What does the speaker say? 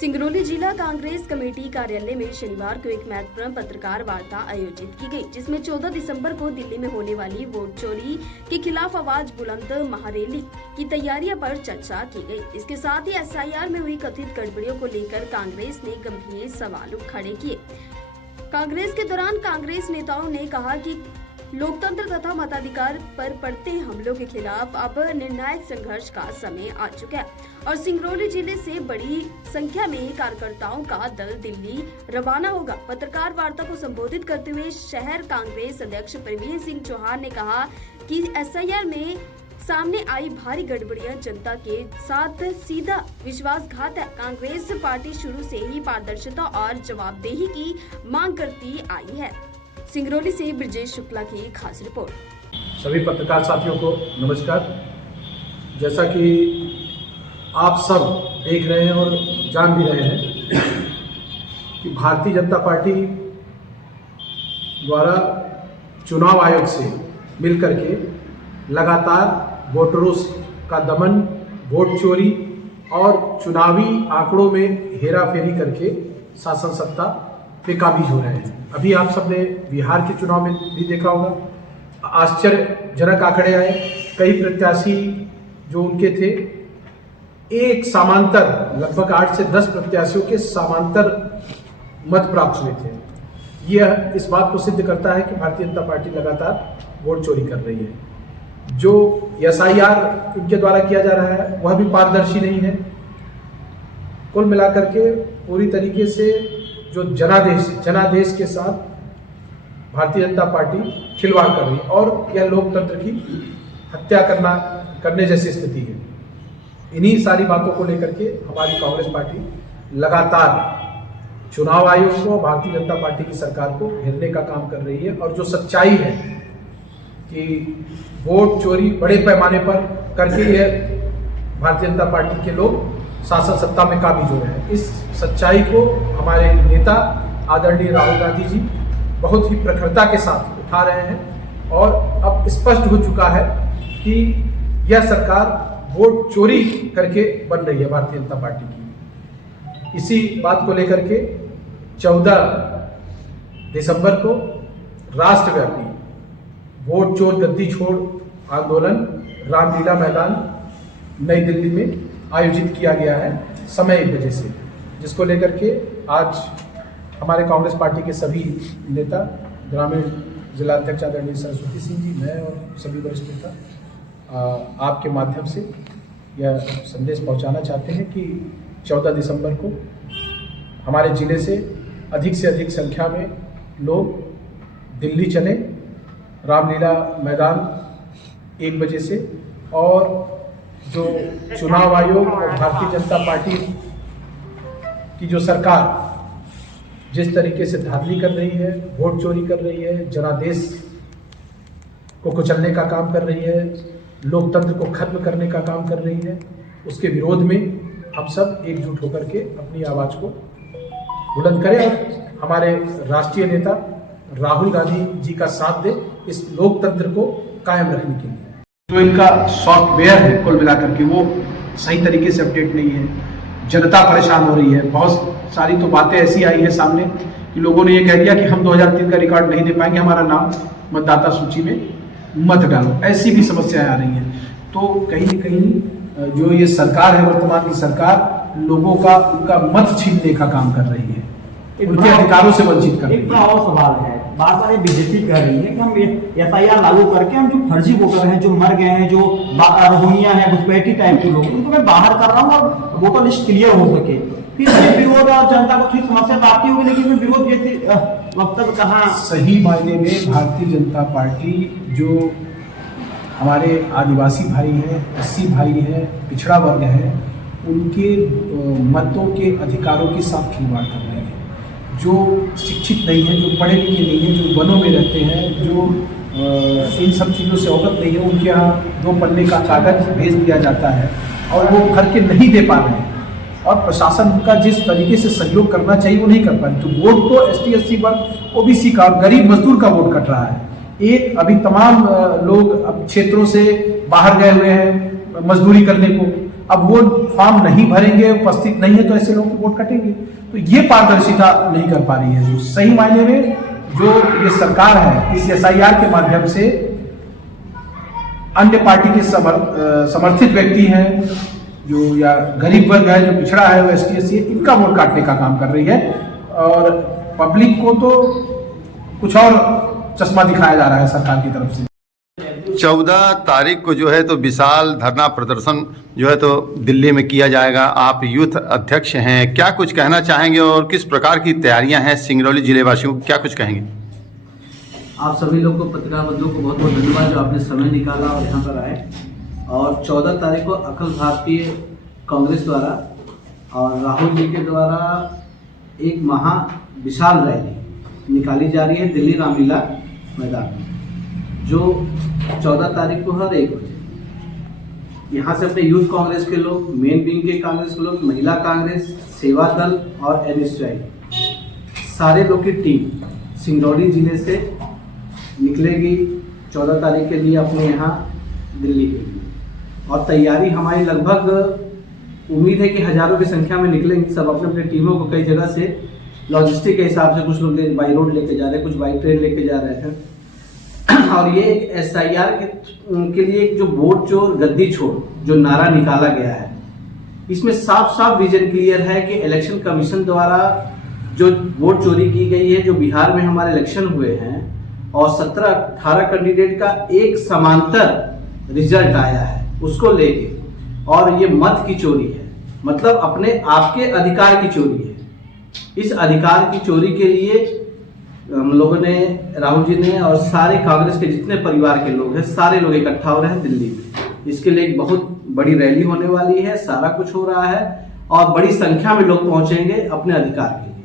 सिंगरौली जिला कांग्रेस कमेटी कार्यालय में शनिवार को एक महत्वपूर्ण पत्रकार वार्ता आयोजित की गई, जिसमें 14 दिसंबर को दिल्ली में होने वाली वोट चोरी के खिलाफ आवाज बुलंद महारैली की तैयारियों पर चर्चा की गई। इसके साथ ही एसआईआर में हुई कथित गड़बड़ियों को लेकर कांग्रेस ने गंभीर सवाल खड़े किए। कांग्रेस के दौरान कांग्रेस नेताओं ने कहा कि लोकतंत्र तथा मताधिकार पर पड़ते हमलों के खिलाफ अब निर्णायक संघर्ष का समय आ चुका है और सिंगरौली जिले से बड़ी संख्या में कार्यकर्ताओं का दल दिल्ली रवाना होगा। पत्रकार वार्ता को संबोधित करते हुए शहर कांग्रेस अध्यक्ष प्रवीण सिंह चौहान ने कहा कि एसआईआर में सामने आई भारी गड़बड़ियां जनता के साथ सीधा विश्वासघात है। कांग्रेस पार्टी शुरू से ही पारदर्शिता और जवाबदेही की मांग करती आई है। सिंगरौली से ब्रजेश शुक्ला की खास रिपोर्ट। सभी पत्रकार साथियों को नमस्कार। जैसा कि आप सब देख रहे हैं और जान भी रहे हैं कि भारतीय जनता पार्टी द्वारा चुनाव आयोग से मिलकर के लगातार वोटरों का दमन, वोट चोरी और चुनावी आंकड़ों में हेराफेरी करके शासन सत्ता पे काबिज हो रहे हैं। अभी आप सबने बिहार के चुनाव में भी देखा होगा, आश्चर्यजनक आंकड़े आए। कई प्रत्याशी जो उनके थे, एक समांतर लगभग 8 से 10 प्रत्याशियों के समांतर मत प्राप्त हुए थे। यह इस बात को सिद्ध करता है कि भारतीय जनता पार्टी लगातार वोट चोरी कर रही है। जो एसआईआर इनके द्वारा किया जा रहा है वह भी पारदर्शी नहीं है। कुल मिलाकर के पूरी तरीके से जो जनादेश के साथ भारतीय जनता पार्टी खिलवाड़ कर रही है और यह लोकतंत्र की हत्या करने जैसी स्थिति है। इन्हीं सारी बातों को लेकर के हमारी कांग्रेस पार्टी लगातार चुनाव आयोग को, भारतीय जनता पार्टी की सरकार को घेरने का काम कर रही है। और जो सच्चाई है कि वोट चोरी बड़े पैमाने पर करके यह भारतीय जनता पार्टी के लोग शासन सत्ता में काबिज हो रहे हैं, इस सच्चाई को हमारे नेता आदरणीय राहुल गांधी जी बहुत ही प्रखरता के साथ उठा रहे हैं। और अब स्पष्ट हो चुका है कि यह सरकार वोट चोरी करके बन रही है भारतीय जनता पार्टी की। इसी बात को लेकर के 14 दिसंबर को राष्ट्रव्यापी वोट चोर गद्दी छोड़ आंदोलन रामलीला मैदान नई दिल्ली में आयोजित किया गया है समय 1 बजे से, जिसको लेकर के आज हमारे कांग्रेस पार्टी के सभी नेता, ग्रामीण जिला अध्यक्ष आदरणीय सरस्वती सिंह जी, मैं और सभी वरिष्ठ नेता आपके माध्यम से यह संदेश पहुंचाना चाहते हैं कि 14 दिसंबर को हमारे जिले से अधिक संख्या में लोग दिल्ली चले, रामलीला मैदान 1 बजे से। और जो चुनाव आयोग और भारतीय जनता पार्टी की जो सरकार जिस तरीके से धांधली कर रही है, वोट चोरी कर रही है, जनादेश को कुचलने का काम कर रही है, लोकतंत्र को खत्म करने का काम कर रही है, उसके विरोध में हम सब एकजुट होकर के अपनी आवाज को बुलंद करें और हमारे राष्ट्रीय नेता राहुल गांधी जी का साथ दे इस लोकतंत्र को कायम रखने के लिए। जो इनका सॉफ्टवेयर है कुल मिलाकर के वो सही तरीके से अपडेट नहीं है, जनता परेशान हो रही है। बहुत सारी तो बातें ऐसी आई हैं सामने कि लोगों ने ये कह दिया कि हम 2003 का रिकॉर्ड नहीं दे पाएंगे, हमारा नाम मतदाता सूची में मत डालो, ऐसी भी समस्याएं आ रही हैं। तो कहीं न कहीं जो ये सरकार है, वर्तमान की सरकार, लोगों का उनका मत छीनने का काम कर रही है, उनके अधिकारों से वंचित कर रही है। एक और सवाल है, बार बार ये बीजेपी कह रही है कि हम एफआईआर लागू करके हम जो फर्जी वोटर हैं, जो मर गए हैं, जो रोहिंग्या हैं, घुसपैठी टाइप के लोग, उनको मैं बाहर कर रहा हूँ और वोटर लिस्ट क्लियर हो सके। फिर विरोध और जनता को थोड़ी समस्या आती होगी, लेकिन विरोध ये वक्तव्य कहाँ? सही मायने में भारतीय जनता पार्टी जो हमारे आदिवासी भाई हैं, एससी भाई हैं, पिछड़ा वर्ग है, उनके मतों के अधिकारों के साथ खिलवाड़ कर रहे हैं। जो शिक्षित नहीं है, जो पढ़े लिखे नहीं है, जो वनों में रहते हैं, जो इन सब चीज़ों से अवगत नहीं है, उनके यहाँ 2 पन्ने का कागज भेज दिया जाता है और वो भर के नहीं दे पा रहे हैं। और प्रशासन का जिस तरीके से सहयोग करना चाहिए वो नहीं कर पा रहे। तो वोट तो ST/SC वर्ग, OBC का, गरीब मजदूर का वोट कट रहा है। एक अभी तमाम लोग अब क्षेत्रों से बाहर गए हुए हैं मजदूरी करने को, अब वो फॉर्म नहीं भरेंगे, उपस्थित नहीं है, तो ऐसे लोगों के वोट कटेंगे। तो ये पारदर्शिता नहीं कर पा रही है। जो सही मायने में जो ये सरकार है, इस SIR के माध्यम से अन्य पार्टी के समर्थित व्यक्ति हैं, जो या गरीब वर्ग है, जो पिछड़ा है, वो ST SC, इनका वोट काटने का काम कर रही है। और पब्लिक को तो कुछ और चश्मा दिखाया जा रहा है सरकार की तरफ से। 14 तारीख को जो है तो विशाल धरना प्रदर्शन जो है तो दिल्ली में किया जाएगा। आप यूथ अध्यक्ष हैं, क्या कुछ कहना चाहेंगे और किस प्रकार की तैयारियां हैं सिंगरौली जिले वासियों को, क्या कुछ कहेंगे? आप सभी लोग को, पत्रकार बंधुओं को बहुत बहुत धन्यवाद जो आपने समय निकाला और यहाँ पर आए। और 14 तारीख को अखिल भारतीय कांग्रेस द्वारा और राहुल जी के द्वारा एक महा विशाल रैली निकाली जा रही है दिल्ली रामलीला मैदान में, जो 14 तारीख को हर 1 बजे यहाँ से अपने यूथ कांग्रेस के लोग, मेन विंग के कांग्रेस के लोग, महिला कांग्रेस, सेवा दल और NSY सारे लोग की टीम सिंगरौली जिले से निकलेगी 14 तारीख के लिए अपने यहाँ दिल्ली के लिए। और तैयारी हमारी लगभग उम्मीद है कि हजारों की संख्या में निकलेंगे। सब अपने अपने टीमों को कई जगह से लॉजिस्टिक के हिसाब से कुछ लोग बाई रोड लेके जा रहे हैं, कुछ बाई ट्रेन लेके जा रहे हैं। और ये एक SIR के लिए एक जो वोट चोर गद्दी छोड़ जो नारा निकाला गया है, इसमें साफ साफ विजन क्लियर है कि इलेक्शन कमीशन द्वारा जो वोट चोरी की गई है, जो बिहार में हमारे इलेक्शन हुए हैं और 17-18 कैंडिडेट का एक समांतर रिजल्ट आया है, उसको लेके, और ये मत की चोरी है, मतलब अपने आपके अधिकार की चोरी है। इस अधिकार की चोरी के लिए हम लोगों ने, राहुल जी ने और सारे कांग्रेस के जितने परिवार के लोग हैं, सारे लोग इकट्ठा हो रहे हैं दिल्ली में। इसके लिए एक बहुत बड़ी रैली होने वाली है, सारा कुछ हो रहा है और बड़ी संख्या में लोग पहुंचेंगे अपने अधिकार के लिए।